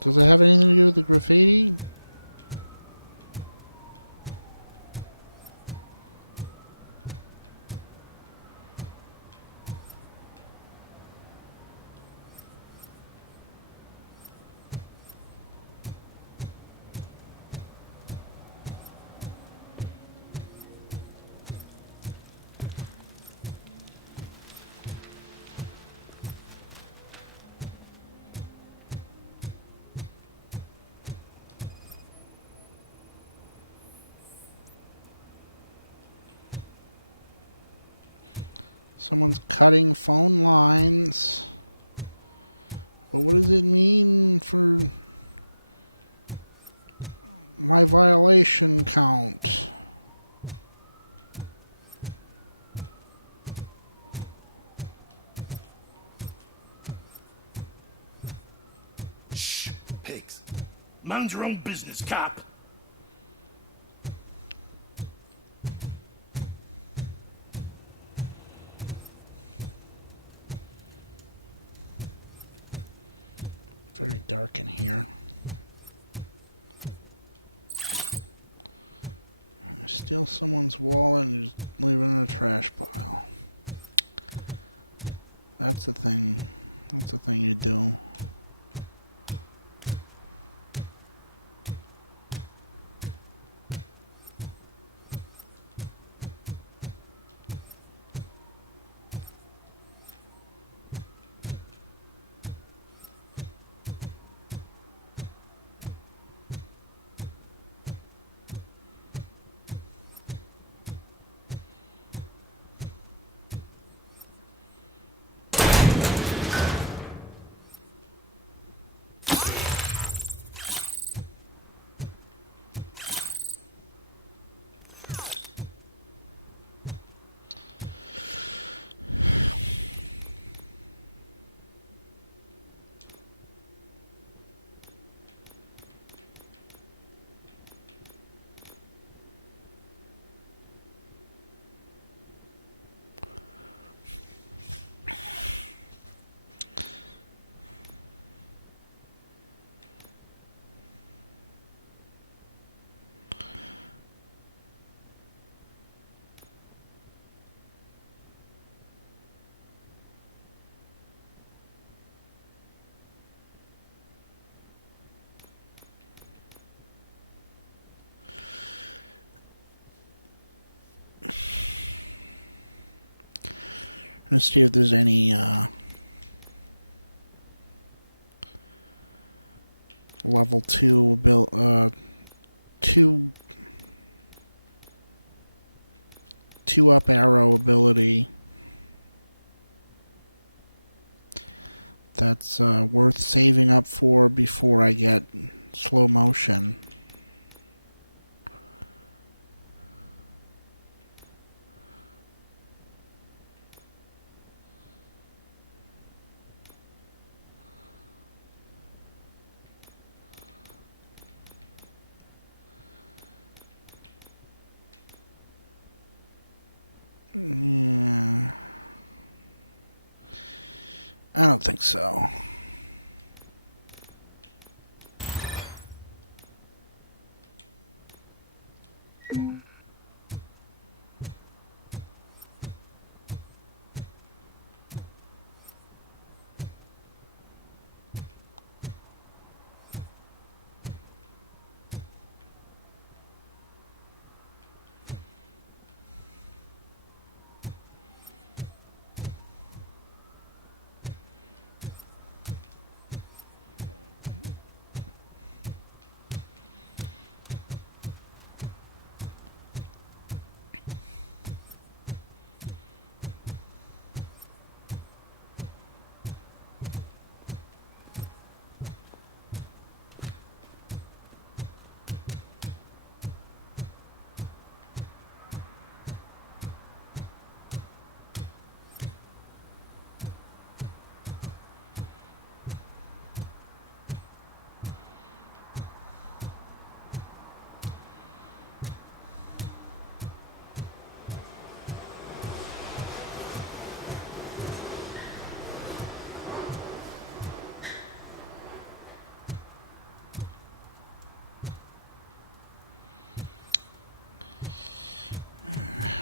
Does it have anything to do with the graffiti? Someone's cutting phone lines. But what does it mean for my violation count? Shh. Mind your own business, cop. Very dark in here. Steal someone's wallet and just leave it in a trash pile. That's the thing. That's the thing you do. Let's see if there's any level 2 two up arrow ability that's worth saving up for before I get slow motion. Yeah. I don't think so.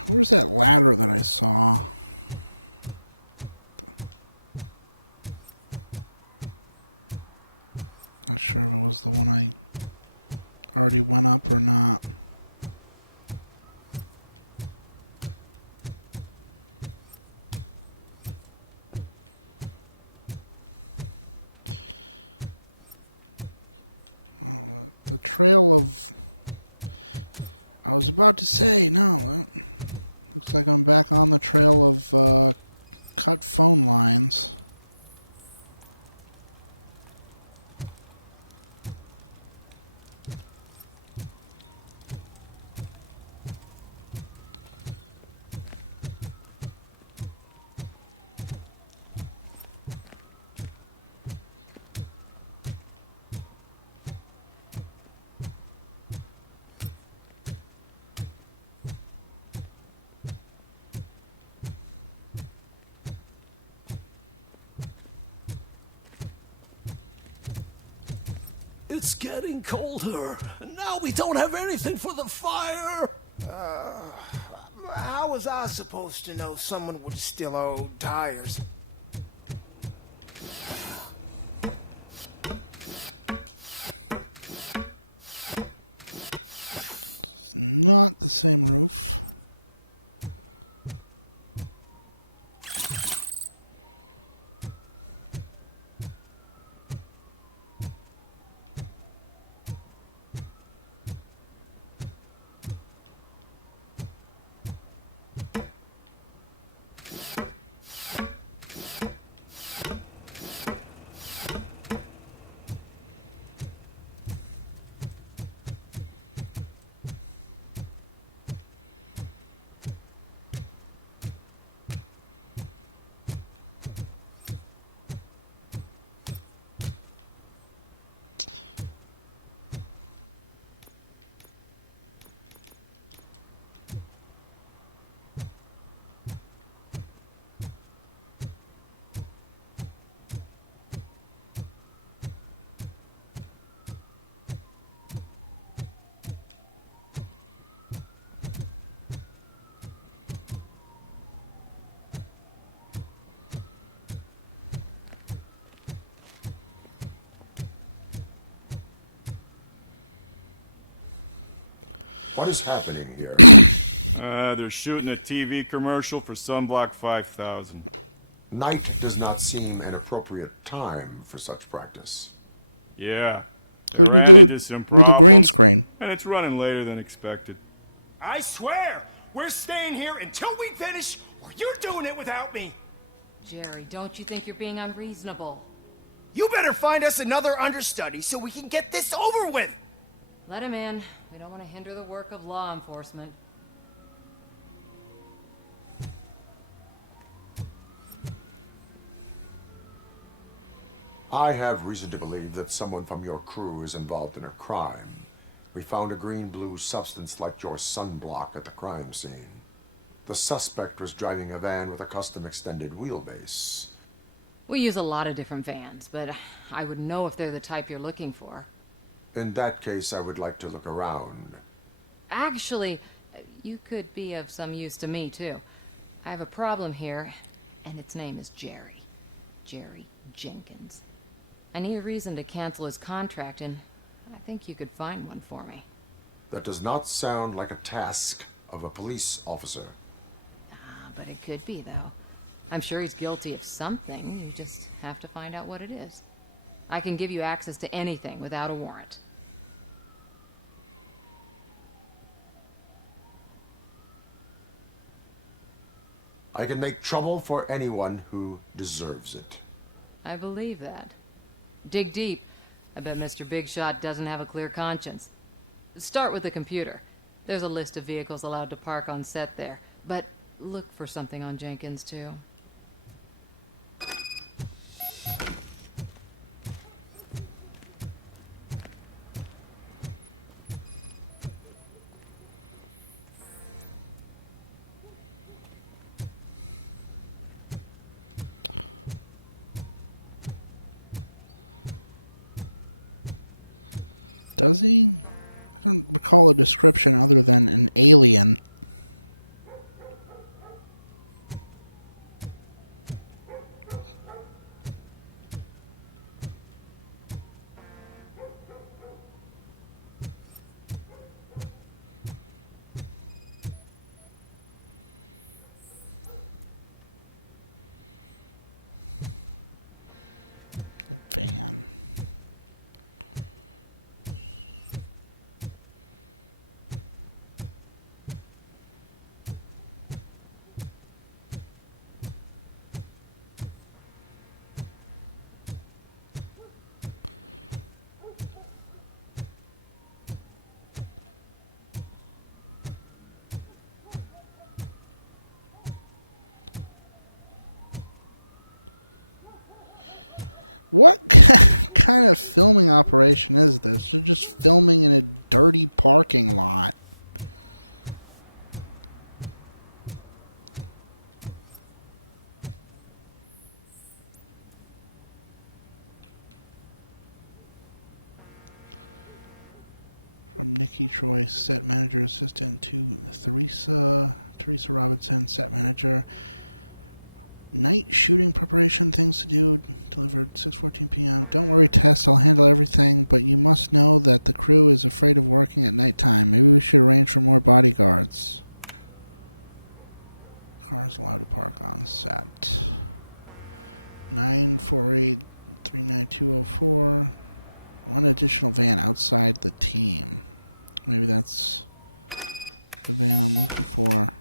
Where's that ladder that I saw? Not sure if it was the one I already went up or not. Oh, the trail of... I was about to say, no. Looks like I'm back on the trail of cut phone lines. It's getting colder, and now we don't have anything for the fire. How was I supposed to know someone would steal our old tires? It's not the same roof. What is happening here? They're shooting a TV commercial for Sunblock 5000. Night does not seem an appropriate time for such practice. Yeah. We can Ran do into it some with a green problems, screen. and it's running later than expected. I swear, we're staying here until we finish, or you're doing it without me. Jerry, don't you think you're being unreasonable? You better find us another understudy so we can get this over with. Let him in. We don't want to hinder the work of law enforcement. I have reason to believe that someone from your crew is involved in a crime. We found a green-blue substance like your sunblock at the crime scene. The suspect was driving a van with a custom extended wheelbase. We use a lot of different vans, but I would know if they're the type you're looking for. In that case, I would like to look around. Actually, you could be of some use to me, too. I have a problem here, and its name is Jerry. Jerry Jenkins. I need a reason to cancel his contract, and I think you could find one for me. That does not sound like a task of a police officer. But it could be, though. I'm sure he's guilty of something. You just have to find out what it is. I can give you access to anything without a warrant. I can make trouble for anyone who deserves it. I believe that. Dig deep. I bet Mr. Big Shot doesn't have a clear conscience. Start with the computer. There's a list of vehicles allowed to park on set there. But look for something on Jenkins, too. Does he? I don't recall a description other than an alien. van. What kind of filming operation is this? You're just filming in a dirty parking lot. From Nikki Troy, set manager assistant, to Teresa Robinson, set manager. Night shooting preparation, things to do, delivered 6:14 p.m. Don't worry, Tess, I'll handle everything, but you must know that the crew is afraid of working at nighttime. Maybe we should arrange for more bodyguards. Cars allowed to park on set. 948-39204. One additional van outside the team. Maybe that's the van I'm looking for.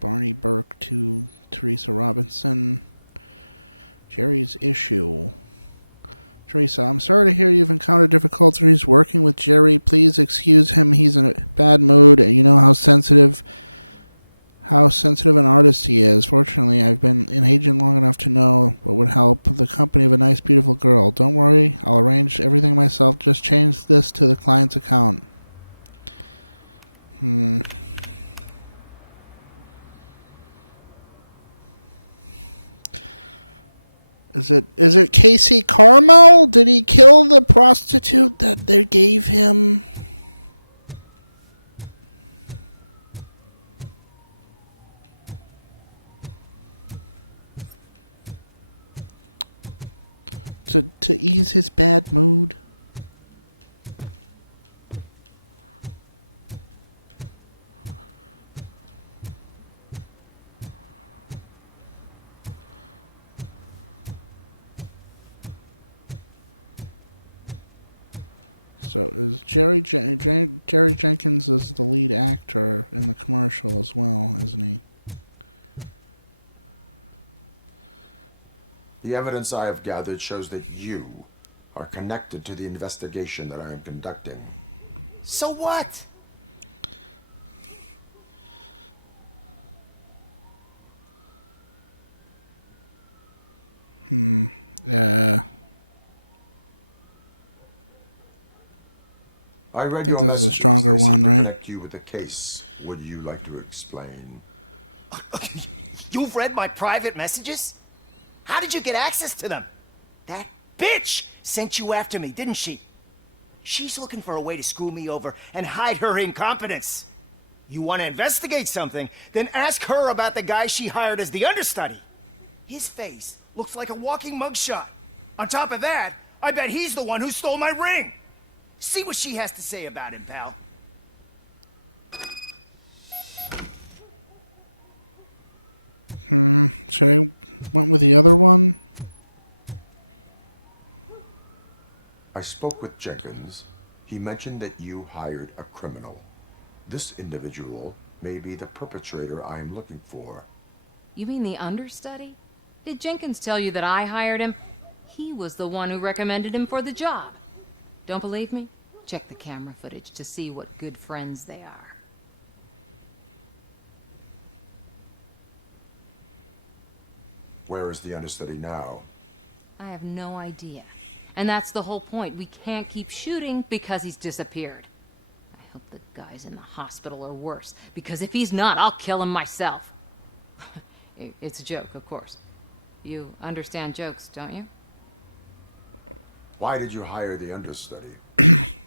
Barney Burke to Teresa Robinson. Jerry's issue. Teresa, I'm sorry to hear you've encountered difficulties working with Jerry. Please excuse him. He's in a bad mood. You know how sensitive an artist he is. Fortunately, I've been an agent long enough to know what would help the company of a nice, beautiful girl. Don't worry, I'll arrange everything myself. Just change this to the client's account. Is it Casey Carmel? Did he kill the prostitute that they gave him? To ease his bad mood? So is Jerry Jenkins is the lead actor in the commercial as well, isn't he? The evidence I have gathered shows that you are connected to the investigation that I am conducting. So what? I read think your this is a messages stronger that seem one, to right? connect you with the case. Would you like to explain? You've read my private messages? How did you get access to them? That bitch sent you after me, didn't she? She's looking for a way to screw me over and hide her incompetence. You want to investigate something, then ask her about the guy she hired as the understudy. His face looks like a walking mugshot. On top of that, I bet he's the one who stole my ring. See what she has to say about him, pal. Should I went with the other one? I spoke with Jenkins. He mentioned that you hired a criminal. This individual may be the perpetrator I am looking for. You mean the understudy? Did Jenkins tell you that I hired him? He was the one who recommended him for the job. Don't believe me? Check the camera footage to see what good friends they are. Where is the understudy now? I have no idea. And that's the whole point. We can't keep shooting because he's disappeared. I hope the guy's in the hospital or worse, because if he's not, I'll kill him myself. It's a joke, of course. You understand jokes, don't you? Why did you hire the understudy?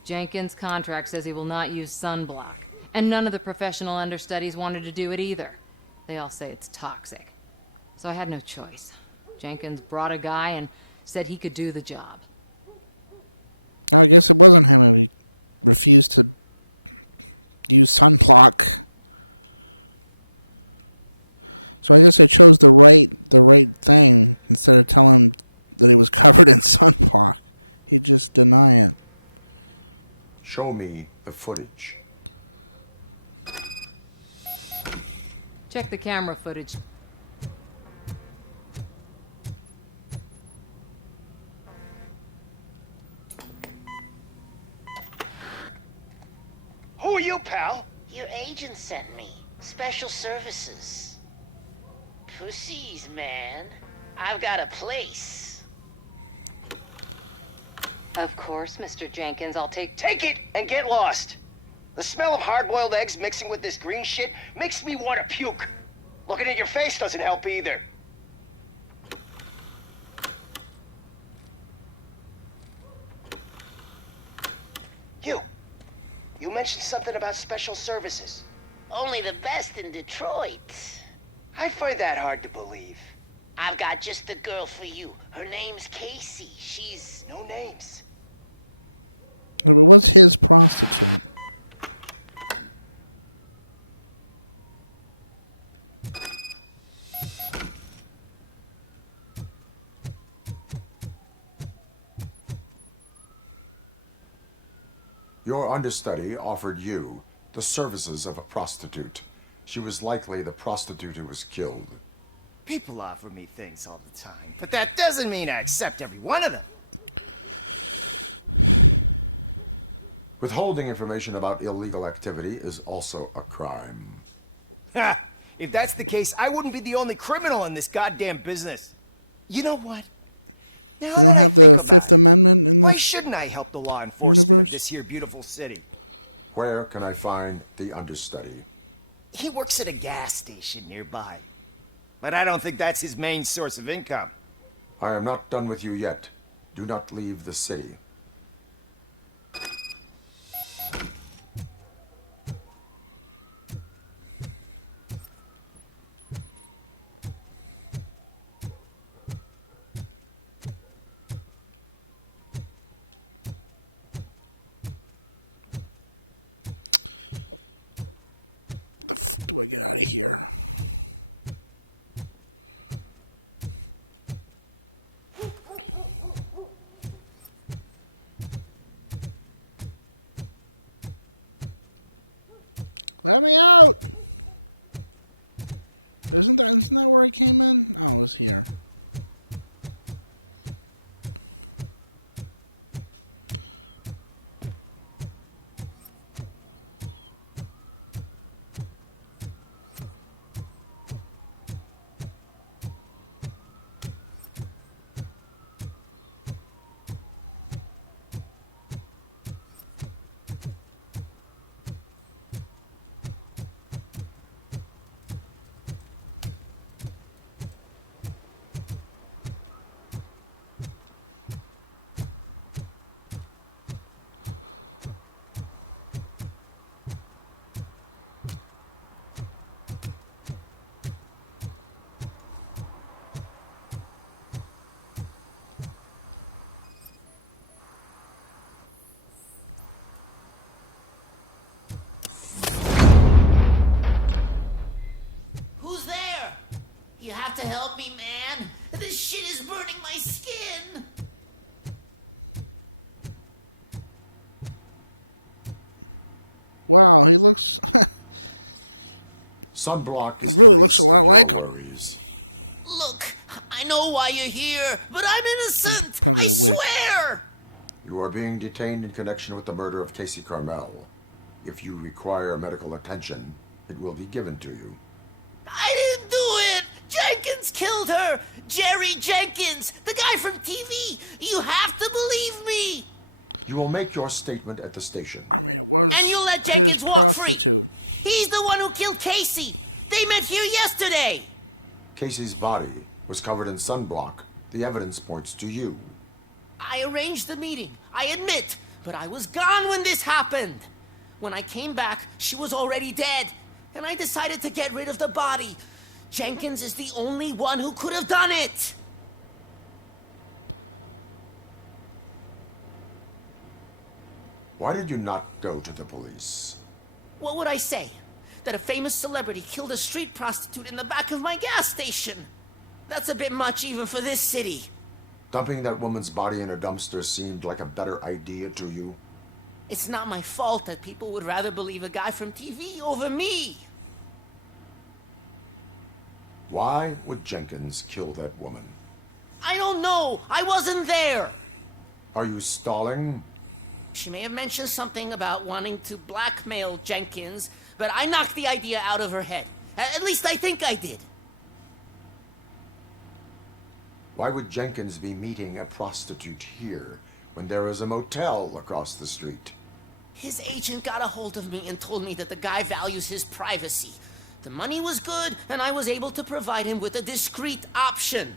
Jenkins' contract says he will not use sunblock. And none of the professional understudies wanted to do it either. They all say it's toxic. So I had no choice. Jenkins brought a guy and said he could do the job. I guess it wasn't him. He refused to use sunblock. So I guess I chose the right thing instead of telling him that he was covered in sunblock. He'd just deny it. Show me the footage. Check the camera footage. Who are you, pal? Your agent sent me. Special services. Pussies, man. I've got a place. Of course, Mr. Jenkins. I'll take... Take it and get lost. The smell of hard-boiled eggs mixing with this green shit makes me want to puke. Looking at your face doesn't help either. You mentioned something about special services. Only the best in Detroit. I find that hard to believe. I've got just the girl for you. Her name's Casey. She's... No names. It was his prostitute. Your understudy offered you the services of a prostitute. She was likely the prostitute who was killed. People offer me things all the time, but that doesn't mean I accept every one of them. Withholding information about illegal activity is also a crime. Ha! If that's the case, I wouldn't be the only criminal in this goddamn business. You know what? Now We don't have the Fifth Amendment in Why this shouldn't I help the law enforcement universe? of this here beautiful city? Where can I find the understudy? He works at a gas station nearby. But I don't think that's his main source of income. I am not done with you yet. Do not leave the city. The f do I get out of here? Let me out! Isn't that where I came in? Oh, it was here. Who's there? You have to help me, man. This shit is burning my skin. Wow, he looks... Sunblock really looks a lot like him. Look, I know why you're here, but I'm innocent. Probably I a wig. swear. You are being detained in connection with the murder of Casey Carmel. If you require medical attention, it will be given to you. I didn't do it. Jenkins killed her. Jerry Jenkins, the guy from TV. You have to believe me. You will make your statement at the station. I mean, it was And you let his Jenkins walk prostitute. free. He's the one who killed Casey. They met here yesterday. Casey's body was covered in sunblock. The evidence points to you. I arranged the meeting, I admit, but I was gone when this happened. When I came back, she was already dead, and I decided to get rid of the body. Jenkins is the only one who could have done it. Why did you not go to the police? What would I say? that a famous celebrity killed a street prostitute in the back of my gas station. That's a bit much even for this city. Dumping that woman's body in a dumpster seemed like a better idea to you? It's not my fault that people would rather believe a guy from TV over me. Why would Jenkins kill that woman? I don't know. I wasn't there. Are you stalling? She may have mentioned something about wanting to blackmail Jenkins, but I knocked the idea out of her head. At least I think I did. Why would Jenkins be meeting a prostitute here when there is a motel across the street? His agent got a hold of me and told me that the guy values his privacy. The money was good, and I was able to provide him with a discreet option.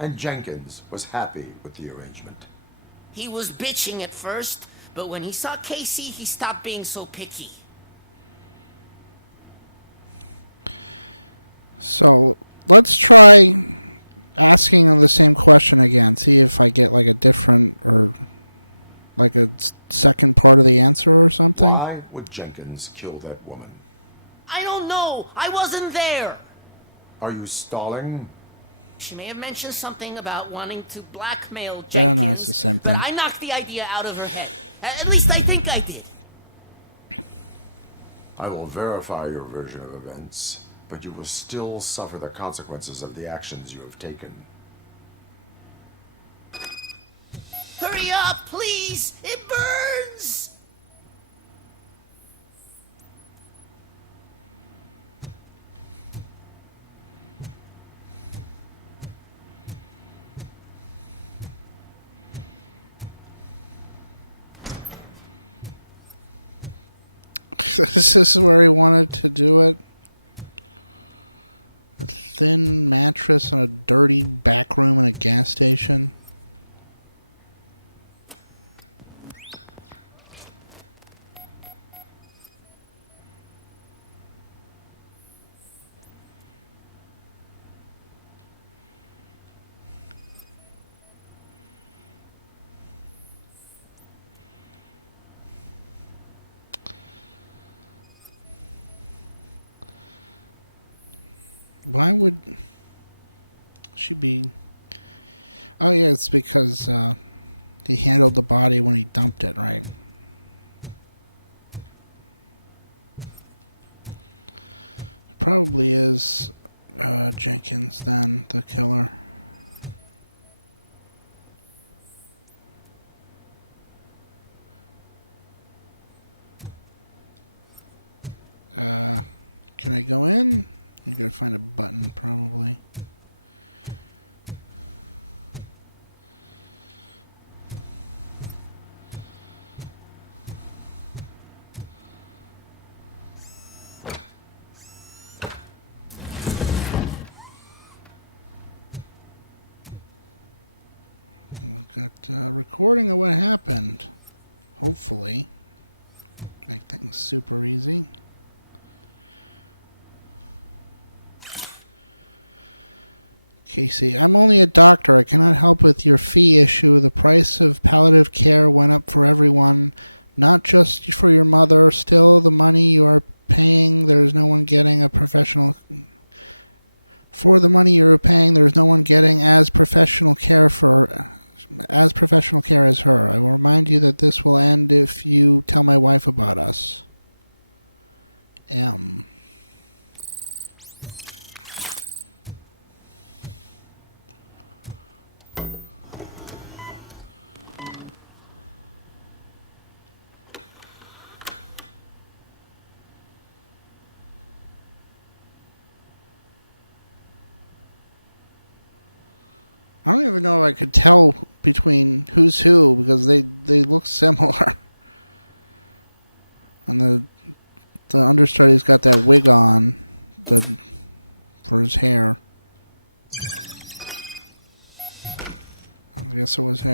And Jenkins was happy with the arrangement. He was bitching at first, but when he saw Casey, he stopped being so picky. So let's try asking the same question again. See if I get like a different or like a second part of the answer or something. Why would Jenkins kill that woman? I don't know. I wasn't there. Are you stalling? She may have mentioned something about wanting to blackmail Jenkins. Yeah, no, it's the same thing. But I knocked the idea out of her head. At least I think I did. I will verify your version of events, but you will still suffer the consequences of the actions you have taken. Hurry up, please. It burns. This is where he wanted to do it. A thin mattress on a dirty back room in a gas station. Why would she be... Oh yeah, it's because he handled the body when he dumped it, right? Probably is Jenkins then, the killer. Can I go in? I gotta find a button, probably. We've got a recording of what happened. Hopefully. Make things super easy. Casey, I'm only a doctor. I cannot help with your fee issue. The price of palliative care went up for everyone, not just for your mother. Still, the money you are paying, there is no one getting a professional... For the money you are paying, there is no one getting as professional care as her. I will remind you that this will end if you tell my wife about us. M. I don't even know if I could tell between who's who because they look similar. And the understudy's got that wig on for his hair. I guess it was him.